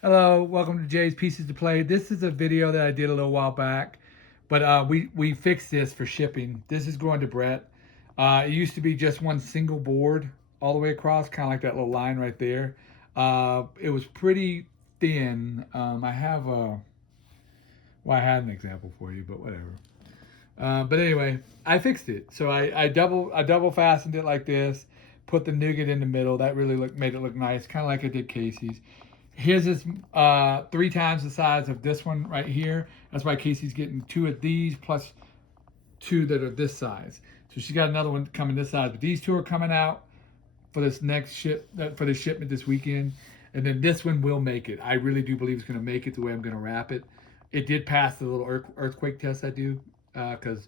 Hello, welcome to Jay's Pieces to Play. This is a video that I did a little while back, but we fixed this for shipping. This is going to Brett. It used to be just one single board all the way across, kind of like that little line right there. It was pretty thin. I had an example for you, but whatever. But anyway, I fixed it. So I double fastened it like this, put the nougat in the middle. That really made it look nice, kind of like I did Casey's. His is 3 times the size of this one right here. That's why Casey's getting 2 of these plus 2 that are this size. So she's got another one coming this size. But these 2 are coming out for this for the shipment this weekend. And then this one will make it. I really do believe it's going to make it the way I'm going to wrap it. It did pass the little earthquake test I do because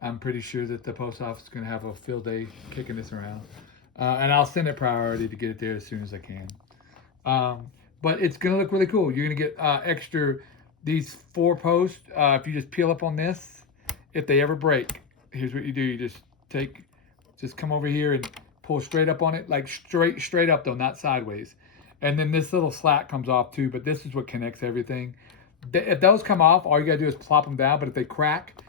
I'm pretty sure that the post office is going to have a field day kicking this around. And I'll send it priority to get it there as soon as I can. Um, but it's gonna look really cool. You're gonna get extra these 4 posts. If you just peel up on this, if they ever break, here's what you do. You just come over here and pull straight up on it, like straight up though, not sideways. And then this little slat comes off too, but this is what connects everything. If those come off, all you gotta do is plop them down. But if they crack,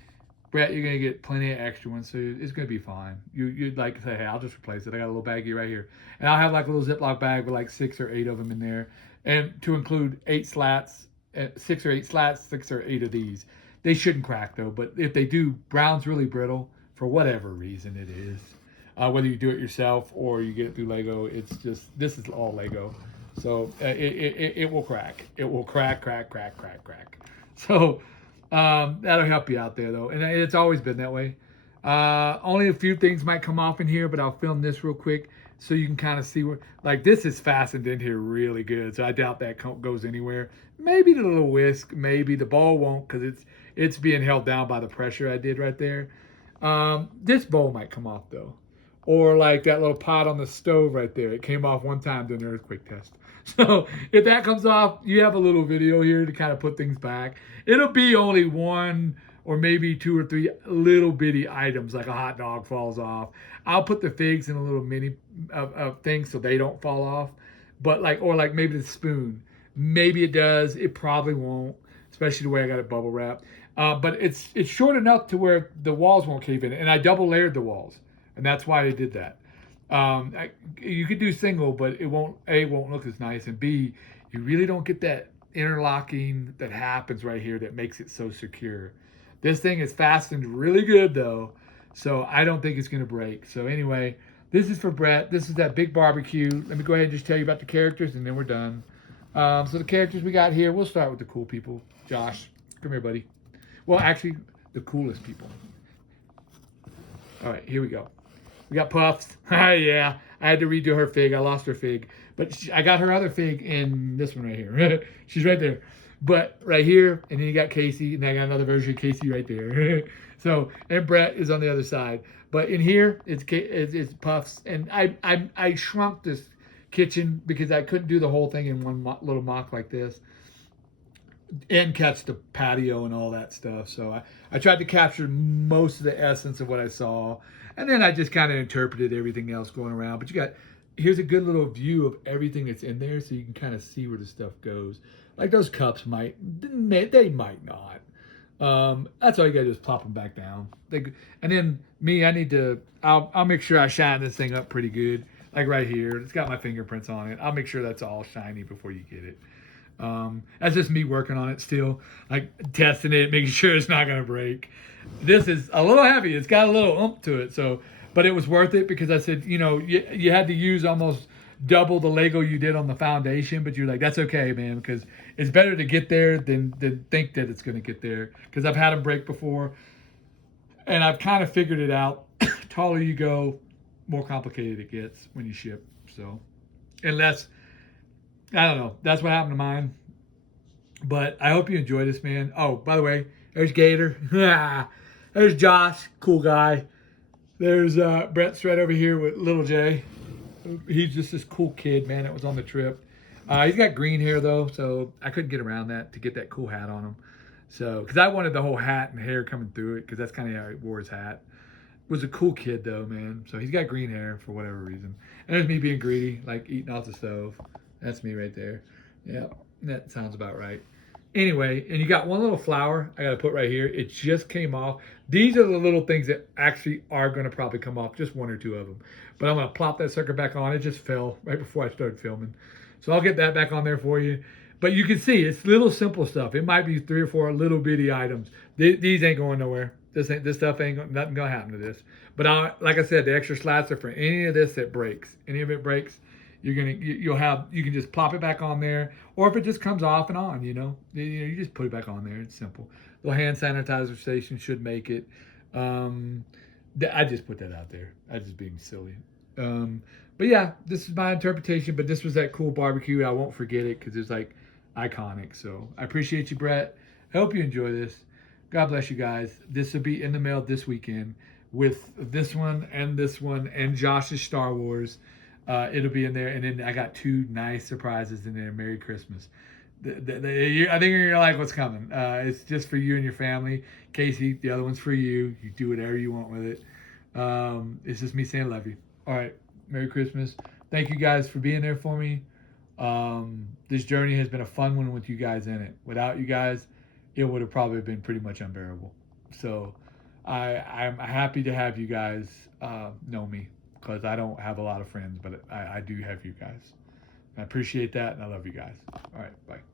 Brett, you're gonna get plenty of extra ones, so it's gonna be fine. You'd like say, hey, I'll just replace it. I got a little baggie right here, and I'll have like a little Ziploc bag with like 6 or 8 of them in there, and to include 8 slats, 6 or 8 slats, 6 or 8 of these. They shouldn't crack though, but if they do, brown's really brittle for whatever reason it is. Whether you do it yourself or you get it through Lego, it's just this is all Lego, so it will crack. It will crack. So that'll help you out there though, and it's always been that way. Only a few things might come off in here, but I'll film this real quick so you can kind of see where. Like this is fastened in here really good, so I doubt that goes anywhere. Maybe the little whisk, maybe the ball won't because it's being held down by the pressure I did right there. This bowl might come off though, or like that little pot on the stove right there. It came off one time during the earthquake test. So if that comes off, you have a little video here to kind of put things back. It'll be only one or maybe 2 or 3 little bitty items, like a hot dog falls off. I'll put the figs in a little mini thing so they don't fall off. But like maybe the spoon. Maybe it does. It probably won't, especially the way I got it bubble wrapped. But it's short enough to where the walls won't cave in, and I double layered the walls, and that's why I did that. You could do single, but it won't look as nice, and B, you really don't get that interlocking that happens right here that makes it so secure. This thing is fastened really good though, so I don't think it's gonna break. So anyway, this is for Brett. This is that big barbecue. Let me go ahead and just tell you about the characters, and then we're done. So the characters we got here, we'll start with the cool people. Josh, come here, buddy. Well, actually, the coolest people. All right, here we go. We got Puffs. Yeah, I had to redo her fig. I lost her fig, but I got her other fig in this one right here. She's right there. But right here, and then you got Casey, and I got another version of Casey right there. So, and Brett is on the other side. But in here, it's Puffs, and I shrunk this kitchen because I couldn't do the whole thing in one little mock like this and catch the patio and all that stuff. So I tried to capture most of the essence of what I saw. And then I just kind of interpreted everything else going around. But here's a good little view of everything that's in there so you can kind of see where the stuff goes. Like those cups they might not. That's all you gotta do is plop them back down. And then me, I'll make sure I shine this thing up pretty good. Like right here, it's got my fingerprints on it. I'll make sure that's all shiny before you get it. That's just me working on it still, like testing it, making sure it's not gonna break. This is a little heavy. It's got a little oomph to it, but it was worth it because I said, you had to use almost double the Lego you did on the foundation, but you're like, that's okay, man, because it's better to get there than think that it's gonna get there. Because I've had them break before, and I've kind of figured it out. Taller you go, more complicated it gets when you ship. So, unless I don't know. That's what happened to mine. But I hope you enjoy this, man. Oh, by the way, there's Gator. There's Josh, cool guy. There's Brett's right over here with Little J. He's just this cool kid, man, that was on the trip. He's got green hair, though, so I couldn't get around that to get that cool hat on him. So, because I wanted the whole hat and hair coming through it, because that's kind of how he wore his hat. Was a cool kid, though, man. So he's got green hair for whatever reason. And there's me being greedy, like eating off the stove. That's me right there. Yeah. That sounds about right. Anyway, and you got one little flower I got to put right here. It just came off. These are the little things that actually are going to probably come off, just one or two of them. But I'm going to plop that sucker back on. It just fell right before I started filming. So I'll get that back on there for you. But you can see it's little simple stuff. It might be 3 or 4 little bitty items. These ain't going nowhere. This stuff ain't nothing gonna happen to this. But like I said, the extra slats are for any of this that breaks. Any of it breaks, you can just plop it back on there, or if it just comes off and on, you just put it back on there. It's simple. The hand sanitizer station should make it. I just put that out there. I just being silly. But yeah, this is my interpretation. But this was that cool barbecue. I won't forget it because it's like iconic. So I appreciate you, Brett. I hope you enjoy this. God bless you guys. This will be in the mail this weekend with this one and Josh's Star Wars. It'll be in there, and then I got 2 nice surprises in there. Merry Christmas. I think you're like, what's coming? It's just for you and your family. Casey, the other one's for you. You do whatever you want with it. It's just me saying love you. All right. Merry Christmas. Thank you guys for being there for me. This journey has been a fun one with you guys in it. Without you guys, it would have probably been pretty much unbearable. So I'm happy to have you guys know me, because I don't have a lot of friends, but I do have you guys. I appreciate that, and I love you guys. All right, bye.